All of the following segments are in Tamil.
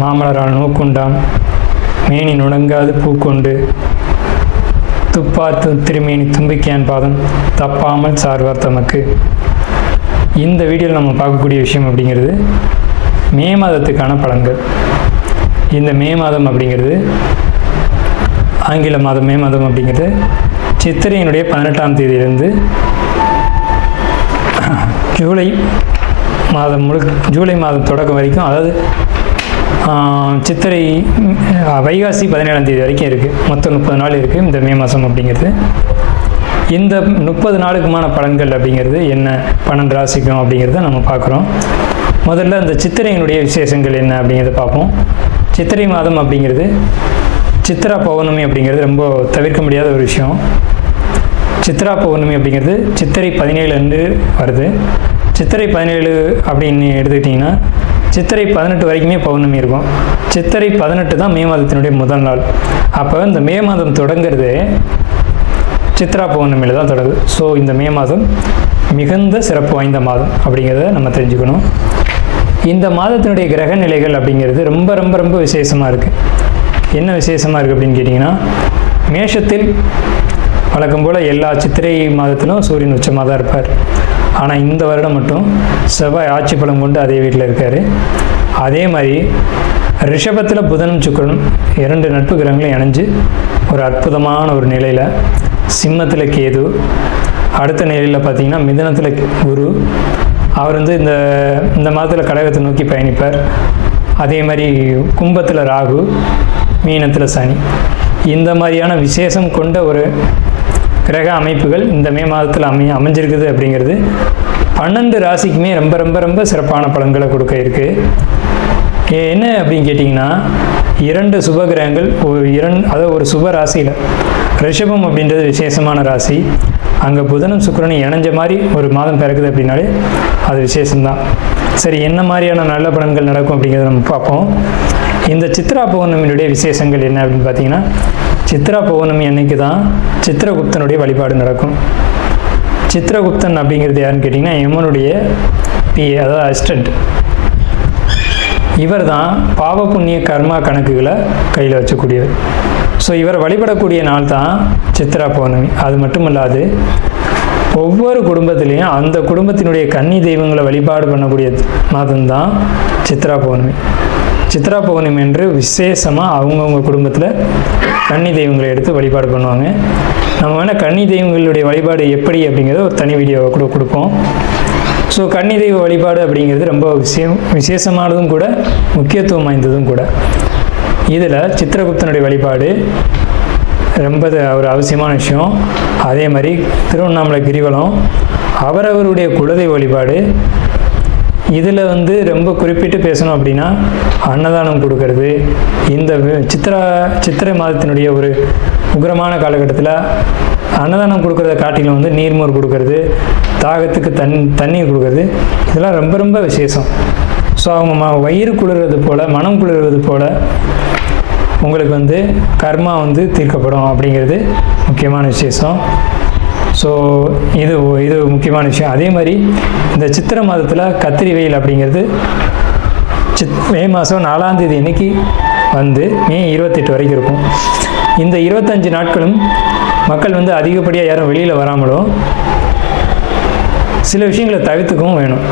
மாமலரால் நோக்குண்டாம் மேனி நுணங்காது பூக்கொண்டு துப்பாத்து திருமேனி தும்பிக்கையான் பாதம் தப்பாமல் சார்வார் தமக்கு. இந்த வீடியோவில் நம்ம பார்க்கக்கூடிய விஷயம் அப்படிங்கிறது மே மாதத்துக்கான பலன்கள். இந்த மே மாதம் அப்படிங்கிறது ஆங்கில மாதம். மே மாதம் அப்படிங்கிறது சித்திரையினுடைய 18ஆம் தேதியிலிருந்து ஜூலை மாதம் தொடக்கம் வரைக்கும், அதாவது சித்திரை வைகாசி 17ஆம் தேதி வரைக்கும் இருக்குது. மொத்தம் 30 நாள் இருக்குது இந்த மே மாதம் அப்படிங்கிறது. இந்த 30 நாளுக்குமான பலன்கள் அப்படிங்கிறது என்ன, 12 ராசிக்கும் அப்படிங்கிறத நம்ம பார்க்குறோம். முதல்ல இந்த சித்திரையினுடைய விசேஷங்கள் என்ன அப்படிங்கிறத பார்ப்போம். சித்திரை மாதம் அப்படிங்கிறது சித்ரா பௌர்ணமி அப்படிங்கிறது ரொம்ப தவிர்க்க முடியாத ஒரு விஷயம். சித்ரா பௌர்ணமி அப்படிங்கிறது சித்திரை 17 அன்று வருது. சித்திரை 17 அப்படின்னு எடுத்துக்கிட்டிங்கன்னா சித்திரை 18 வரைக்குமே பௌர்ணமி இருக்கும். சித்திரை 18 தான் மே மாதத்தினுடைய முதல் நாள். அப்போ இந்த மே மாதம் தொடங்கிறது சித்ரா பௌர்ணமியில் தான் தொடங்குது. ஸோ இந்த மே மாதம் மிகுந்த சிறப்பு வாய்ந்த மாதம் அப்படிங்கிறத நம்ம தெரிஞ்சுக்கணும். இந்த மாதத்தினுடைய கிரக நிலைகள் அப்படிங்கிறது ரொம்ப ரொம்ப ரொம்ப விசேஷமாக இருக்குது. என்ன விசேஷமாக இருக்குது அப்படின்னு கேட்டிங்கன்னா, மேஷத்தில் வழக்கம் போல் எல்லா சித்திரை மாதத்திலும் சூரியன் உச்சமாக தான் இருப்பார். ஆனால் இந்த வருடம் மட்டும் செவ்வாய் ஆட்சி பலம் கொண்டு அதே வீட்டில் இருக்கார். அதே மாதிரி ரிஷபத்தில் புதனும் சுக்கிரனும் 2 நட்பு கிரகங்களும் இணைஞ்சு ஒரு அற்புதமான ஒரு நிலையில், சிம்மத்தில் கேது, அடுத்த நிலையில் பார்த்திங்கன்னா மிதுனத்தில் குரு, அவர் வந்து இந்த மாதத்தில் கடகத்தை நோக்கி பயணிப்பார். அதே மாதிரி கும்பத்தில் ராகு, மீனத்தில் சனி. இந்த மாதிரியான விசேஷம் கொண்ட ஒரு கிரக அமைப்புகள் இந்த மே மாதத்தில் அமைஞ்சிருக்குது அப்படிங்கிறது 12 ராசிக்குமே ரொம்ப ரொம்ப ரொம்ப சிறப்பான பலன்களை கொடுக்க இருக்குது. என்ன அப்படின்னு கேட்டிங்கன்னா, 2 சுப கிரகங்கள் அதாவது ஒரு சுப ராசியில், ரிஷபம் அப்படின்றது விசேஷமான ராசி, அங்கே புதனும் சுக்கிரனும் இணைஞ்ச மாதிரி ஒரு மாதம் பிறக்குது அப்படின்னாலே அது விசேஷம்தான். சரி, என்ன மாதிரியான நல்ல பலன்கள் நடக்கும் அப்படிங்கிறத நம்ம பார்ப்போம். இந்த சித்ரா பௌர்ணமியினுடைய விசேஷங்கள் என்ன அப்படின்னு பார்த்தீங்கன்னா, சித்ரா பௌர்ணமி அன்னைக்கு தான் சித்திரகுப்தனுடைய வழிபாடு நடக்கும். சித்திரகுப்தன் அப்படிங்கிறது யாருன்னு கேட்டிங்கன்னா, யமனுடைய அதாவது அசிஸ்டன்ட். இவர் தான் பாவ புண்ணிய கர்மா கணக்குகளை கையில் வச்சக்கூடியவர். ஸோ இவர் வழிபடக்கூடிய நாள் தான் சித்ரா பௌர்ணமி. அது மட்டும் இல்லாது ஒவ்வொரு குடும்பத்திலையும் அந்த குடும்பத்தினுடைய கன்னி தெய்வங்களை வழிபாடு பண்ணக்கூடிய மாதம்தான் சித்ரா பௌர்ணமி. சித்ரா பௌர்ணமி என்று விசேஷமாக அவங்கவுங்க குடும்பத்தில் கன்னி தெய்வங்களை எடுத்து வழிபாடு பண்ணுவாங்க. நம்ம வேணால் கன்னி தெய்வங்களுடைய வழிபாடு எப்படி அப்படிங்கிறத ஒரு தனி வீடியோவை கூட கொடுப்போம். ஸோ கன்னி தெய்வ வழிபாடு அப்படிங்கிறது ரொம்ப விசேஷமானதும் கூட, முக்கியத்துவம் வாய்ந்ததும் கூட. இதில் சித்திரகுப்தனுடைய வழிபாடு ரொம்ப ஒரு அவசியமான விஷயம். அதே மாதிரி திருவண்ணாமலை கிரிவலம், அவரவருடைய குலதெய்வ வழிபாடு. இதில் வந்து ரொம்ப குறிப்பிட்டு பேசணும் அப்படின்னா அன்னதானம் கொடுக்கறது. இந்த சித்திரை மாதத்தினுடைய ஒரு உக்கிரமான காலகட்டத்தில் அன்னதானம் கொடுக்கறத காட்டிலும் வந்து நீர்மோர் கொடுக்கறது, தாகத்துக்கு தண்ணீர் கொடுக்கறது, இதெல்லாம் ரொம்ப ரொம்ப விசேஷம். ஸோ அவங்க வயிறு குளிர்றது போல், மனம் குளிர்வது போல் உங்களுக்கு வந்து கர்மா வந்து தீர்க்கப்படும் அப்படிங்கிறது முக்கியமான விசேஷம். ஸோ இது முக்கியமான விஷயம். அதே மாதிரி இந்த சித்திரை மாதத்தில் கத்திரி வெயில் அப்படிங்கிறது மே மாதம் 4ஆம் தேதி அன்னைக்கு வந்து மே 28 வரைக்கும் இருக்கும். இந்த 25 நாட்களும் மக்கள் வந்து அதிகப்படியாக யாரும் வெளியில் வராமலும் சில விஷயங்களை தவிர்த்துக்கவும் வேணும்.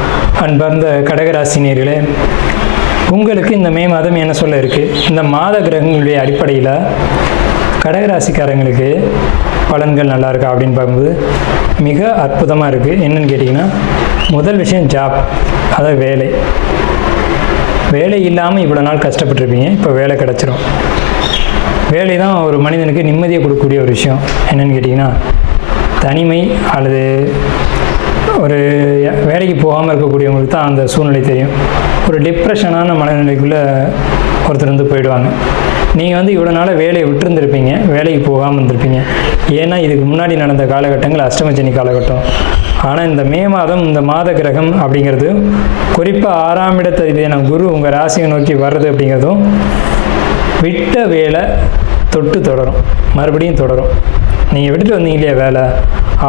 அன்பார்ந்த கடகராசினியர்களே, உங்களுக்கு இந்த மே மாதம் என்ன சொல்ல இருக்குது? இந்த மாத கிரகங்களுடைய அடிப்படையில் கடகராசிக்காரங்களுக்கு பலன்கள் நல்லா இருக்கா அப்படின்னு பார்க்கும்போது மிக அற்புதமாக இருக்குது. என்னன்னு கேட்டிங்கன்னா, முதல் விஷயம் ஜாப், அதாவது வேலை இல்லாமல் இவ்வளோ நாள் கஷ்டப்பட்டுருப்பீங்க, இப்போ வேலை கிடச்சிரும். வேலை தான் ஒரு மனிதனுக்கு நிம்மதியை கொடுக்கக்கூடிய ஒரு விஷயம். என்னென்னு கேட்டிங்கன்னா, தனிமை அல்லது ஒரு வேலைக்கு போகாமல் இருக்கக்கூடியவங்களுக்கு தான் அந்த சூழ்நிலை தெரியும். ஒரு டிப்ரெஷனான மனநிலைக்குள்ளே ஒருத்தர் வந்து போயிடுவாங்க. நீங்கள் வந்து இவ்வளோ நாள் வேலையை விட்டுருந்துருப்பீங்க, வேலைக்கு போகாமல் இருந்திருப்பீங்க. ஏன்னா இதுக்கு முன்னாடி நடந்த காலகட்டங்கள் அஷ்டமச்சனி காலகட்டம். ஆனால் இந்த மே மாதம், இந்த மாத கிரகம் அப்படிங்கிறது, குறிப்பாக 6ஆம் இடத்ததிபதியான குரு உங்கள் ராசியை நோக்கி வர்றது அப்படிங்கிறதும் விட்ட வேலை தொடரும், மறுபடியும் தொடரும். நீங்கள் விட்டுட்டு வந்தீங்க இல்லையா வேலை,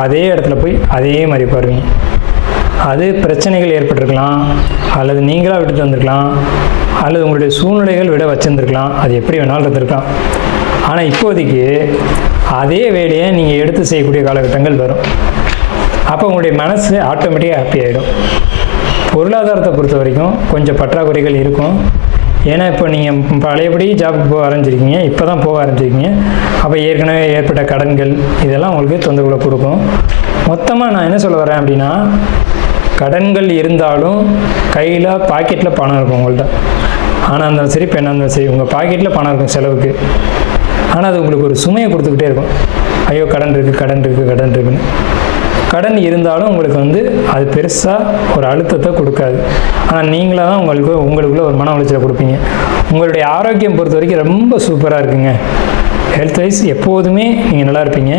அதே இடத்துல போய் அதே மாதிரி பாருவீங்க. அது பிரச்சனைகள் ஏற்பட்டிருக்கலாம், அல்லது நீங்களாக விட்டுட்டு வந்திருக்கலாம், அல்லது உங்களுடைய சூழ்நிலைகள் விட வச்சுருந்துருக்கலாம். அது எப்படி வேணாலும் இருந்திருக்கலாம். ஆனால் இப்போதைக்கு அதே வேலையை நீங்கள் எடுத்து செய்யக்கூடிய காலகட்டங்கள் வரும். அப்போ உங்களுடைய மனசு ஆட்டோமேட்டிக்காக ஹாப்பி ஆகிடும். பொருளாதாரத்தை பொறுத்த வரைக்கும் கொஞ்சம் பற்றாக்குறைகள் இருக்கும். ஏன்னா இப்போ நீங்கள் பழையபடி ஜாபுக்கு போக ஆரம்பிச்சிருக்கீங்க, இப்போ தான் போக ஆரம்பிச்சிருக்கீங்க. அப்போ ஏற்கனவே ஏற்பட்ட கடன்கள் இதெல்லாம் உங்களுக்கு தொந்தரவுகளை கொடுக்கும். மொத்தமாக நான் என்ன சொல்ல வரேன் அப்படின்னா, கடன்கள் இருந்தாலும் கையில் பாக்கெட்டில் பணம் இருக்கும் உங்கள்கிட்ட. ஆனால் இருந்தாலும் சரி, பெண்ணாக இருந்தாலும் சரி, உங்கள் பாக்கெட்டில் பணம் இருக்கும் செலவுக்கு. ஆனால் அது உங்களுக்கு ஒரு சுமையை கொடுத்துக்கிட்டே இருக்கும். ஐயோ கடன் இருக்குது, கடன் இருக்குது, கடன் இருக்குன்னு. கடன் இருந்தாலும் உங்களுக்கு அது பெருசாக ஒரு அழுத்தத்தை கொடுக்காது. ஆனால் நீங்களாக தான் உங்களுக்குள்ள ஒரு மன உளைச்சலை கொடுப்பீங்க. உங்களுடைய ஆரோக்கியம் பொறுத்த வரைக்கும் ரொம்ப சூப்பராக இருக்குங்க. ஹெல்த் வைஸ் எப்போதுமே நீங்கள் நல்லா இருப்பீங்க.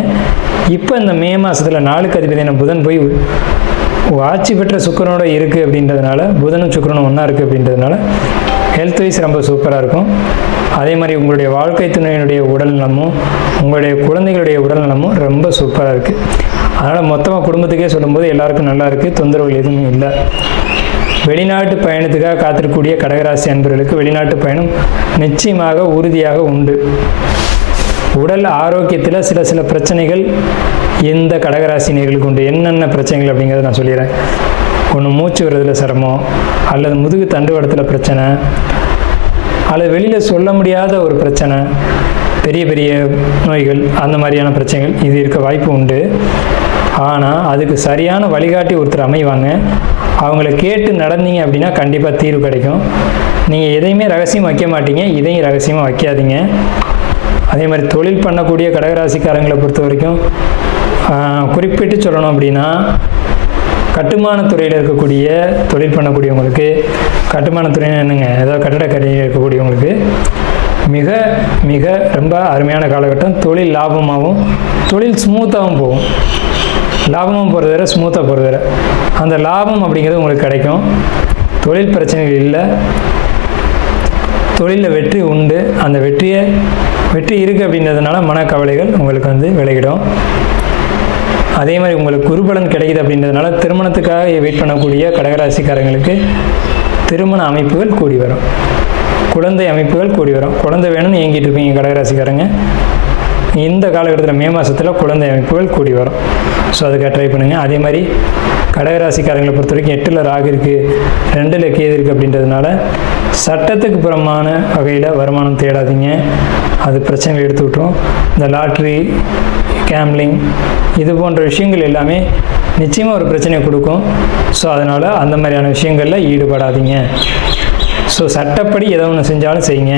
இப்போ இந்த மே மாதத்தில் 4க்கு அதிபதியான புதன் போய் ஆட்சி பெற்ற சுக்கிரனோட இருக்குது அப்படின்றதுனால, புதனும் சுக்கிரனும் ஒன்றா இருக்குது அப்படின்றதுனால ஹெல்த் வைஸ் ரொம்ப சூப்பராக இருக்கும். அதே மாதிரி உங்களுடைய வாழ்க்கை துணையினுடைய உடல் நலமும் உங்களுடைய குழந்தைகளுடைய உடல் நலமும் ரொம்ப சூப்பராக இருக்குது. அதனால் மொத்தமாக குடும்பத்துக்கே சொல்லும்போது எல்லாருக்கும் நல்லா இருக்குது, தொந்தரவுகள் எதுவும் இல்லை. வெளிநாட்டு பயணத்துக்காக காத்திருக்கக்கூடிய கடகராசி அன்பர்களுக்கு வெளிநாட்டு பயணம் நிச்சயமாக உறுதியாக உண்டு. உடல் ஆரோக்கியத்தில் சில பிரச்சனைகள் இந்த கடகராசினியர்களுக்கு உண்டு. என்னென்ன பிரச்சனைகள் அப்படிங்கிறத நான் சொல்லிடுறேன். ஒன்று மூச்சு விடுறதுல சிரமம், அல்லது முதுகு தண்டுவடத்தில் பிரச்சனை, அல்லது வெளியில் சொல்ல முடியாத ஒரு பிரச்சனை, பெரிய பெரிய நோய்கள், அந்த மாதிரியான பிரச்சனைகள் இது இருக்க வாய்ப்பு உண்டு. ஆனால் அதுக்கு சரியான வழிகாட்டி ஒருத்தர் அமைவாங்க. அவங்கள கேட்டு நடந்தீங்க அப்படின்னா கண்டிப்பாக தீர்வு கிடைக்கும். நீங்கள் எதையுமே ரகசியம் வைக்க மாட்டீங்க, இதையும் ரகசியமாக வைக்காதீங்க. அதே மாதிரி தொழில் பண்ணக்கூடிய கடகராசிக்காரங்களை பொறுத்த வரைக்கும் குறிப்பிட்டு சொல்லணும் அப்படின்னா, கட்டுமானத்துறையில் இருக்கக்கூடிய தொழில் பண்ணக்கூடியவங்களுக்கு, கட்டுமானத்துறையில் என்னங்க ஏதாவது கட்டடக்கரையில் இருக்கக்கூடியவங்களுக்கு மிக மிக ரொம்ப அருமையான காலகட்டம். தொழில் லாபமாகவும் தொழில் ஸ்மூத்தாகவும் போகும். லாபமும் போகிறது வேறு, ஸ்மூத்தாக போகிறது வேறு. அந்த லாபம் அப்படிங்கிறது உங்களுக்கு கிடைக்கும். தொழில் பிரச்சனைகள் இல்லை, தொழிலில் வெற்றி உண்டு. அந்த வெற்றி இருக்குது அப்படின்றதுனால மனக்கவலைகள் உங்களுக்கு விலகிடும். அதே மாதிரி உங்களுக்கு குருபலன் கிடைக்குது அப்படின்றதுனால திருமணத்துக்காக வெயிட் பண்ணக்கூடிய கடகராசிக்காரங்களுக்கு திருமண அமைப்புகள் கூடி வரும், குழந்தை அமைப்புகள் கூடி வரும். குழந்தை வேணும்னு ஏங்கிட்டு இருப்பீங்க கடகராசிக்காரங்க, இந்த காலகட்டத்தில் மே மாதத்தில் குழந்தை அமைப்புகள் கூடி வரும். ஸோ அதுக்காக ட்ரை பண்ணுங்கள். அதே மாதிரி கடகராசிக்காரங்களை பொறுத்த வரைக்கும் 8ல் ராகு இருக்குது, 2ல் கேது இருக்குது அப்படின்றதுனால சட்டத்துக்கு புறமான வகையில் வருமானம் தேடாதீங்க. அது பிரச்சனைகள் எடுத்து விட்டுரும். இந்த லாட்ரி, கேம்லிங் இது போன்ற விஷயங்கள் எல்லாமே நிச்சயமாக ஒரு பிரச்சனையை கொடுக்கும். ஸோ அதனால் அந்த மாதிரியான விஷயங்களில் ஈடுபடாதீங்க. ஸோ சட்டப்படி எதை ஒன்று செஞ்சாலும் செய்யுங்க.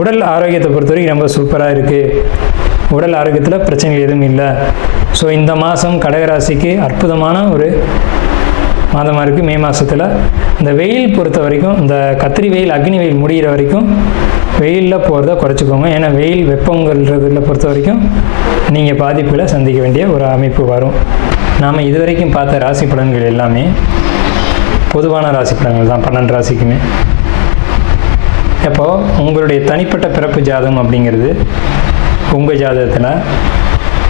உடல் ஆரோக்கியத்தை பொறுத்த வரைக்கும் ரொம்ப சூப்பராக இருக்குது. உடல் ஆரோக்கியத்தில் பிரச்சனைகள் எதுவும் இல்லை. ஸோ இந்த மாதம் கடகராசிக்கு அற்புதமான ஒரு மாதமாக இருக்குது. மே மாதத்தில் இந்த வெயில் பொறுத்த வரைக்கும், இந்த கத்திரி வெயில், அக்னி வெயில் முடிகிற வரைக்கும் வெயிலில் போகிறத குறைச்சிக்கோங்க. ஏன்னா வெயில் வெப்பங்கிறதுல பொறுத்த வரைக்கும் நீங்கள் பாதிப்பில் சந்திக்க வேண்டிய ஒரு அமைப்பு வரும். நாம் இதுவரைக்கும் பார்த்த ராசி பலன்கள் எல்லாமே பொதுவான ராசி பலன்கள் தான், 12 ராசிக்குமே. அப்போது உங்களுடைய தனிப்பட்ட பிறப்பு ஜாதகம் அப்படிங்கிறது உங்கள் ஜாதகத்தில்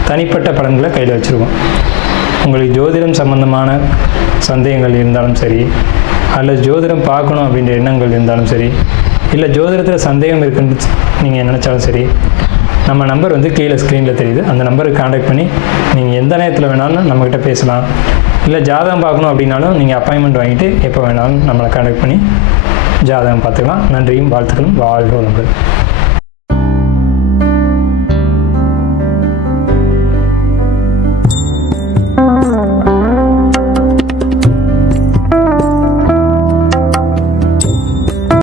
தனிப்பட்ட பலன்களை கையில் வச்சுருக்கோம். உங்களுக்கு ஜோதிடம் சம்பந்தமான சந்தேகங்கள் இருந்தாலும் சரி, அல்லது ஜோதிடம் பார்க்கணும் அப்படின்ற எண்ணங்கள் இருந்தாலும் சரி, இல்லை ஜோதிடத்தில் சந்தேகம் இருக்குன்னு நீங்கள் நினச்சாலும் சரி, நம்ம நம்பர் கீழே ஸ்க்ரீனில் தெரியுது. அந்த நம்பருக்கு காண்டாக்ட் பண்ணி நீங்கள் எந்த நேரத்தில் வேணாலும் நம்மக்கிட்ட பேசலாம். இல்லை ஜாதகம் பார்க்கணும் அப்படின்னாலும் நீங்கள் அப்பாயின்மெண்ட் வாங்கிட்டு எப்போ வேணாலும் நம்மளை காண்டாக்ட் பண்ணி ஜாதகம் பார்த்துக்கலாம். நன்றியும் வாழ்த்துக்களும். வாழ்க வளமுடன்.